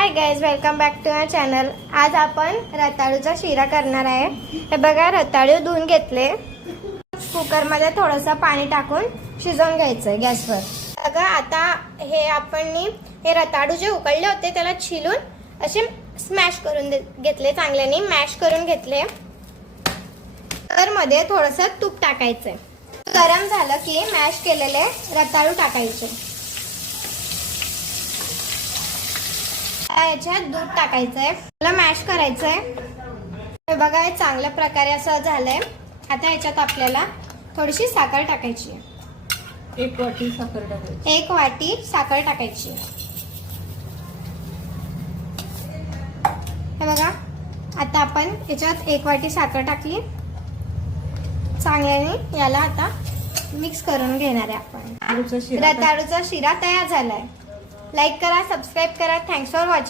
High guys, welcome back to my channel. आज आपण रताळूचा शिरा करणार आहे। हे बघा, रताळू धुवून घेतले, कुकरमध्ये थोडंसं पाणी टाकून शिजवून घ्यायचं गॅसवर। बघा, आता हे रताळू जे उकळले होते त्याला छिलून असे स्मॅश करून घेतले, चांगल्याने मॅश करून घेतले। तर मध्ये थोडंसं तूप टाकायचं। गरम झालं की मॅश केलेले रताळू टाकायचे। याच्यात दूध टाकायचंय, त्याला मॅश करायचंय। हे बघा, हे चांगल्या प्रकारे असं झालंय। आता याच्यात आपल्याला थोडीशी साखर टाकायची, एक वाटी साखर टाकायची। 1 वाटी साखर टाकायची। हे बघा, आता आपण याच्यात 1 वाटी साखर टाकली। चांगल्याने याला आता मिक्स करून घेणार आहे आपण। रताळूचा शिरा तयार झालाय। लाईक करा, सबस्क्राईब करा। Thanks for watching.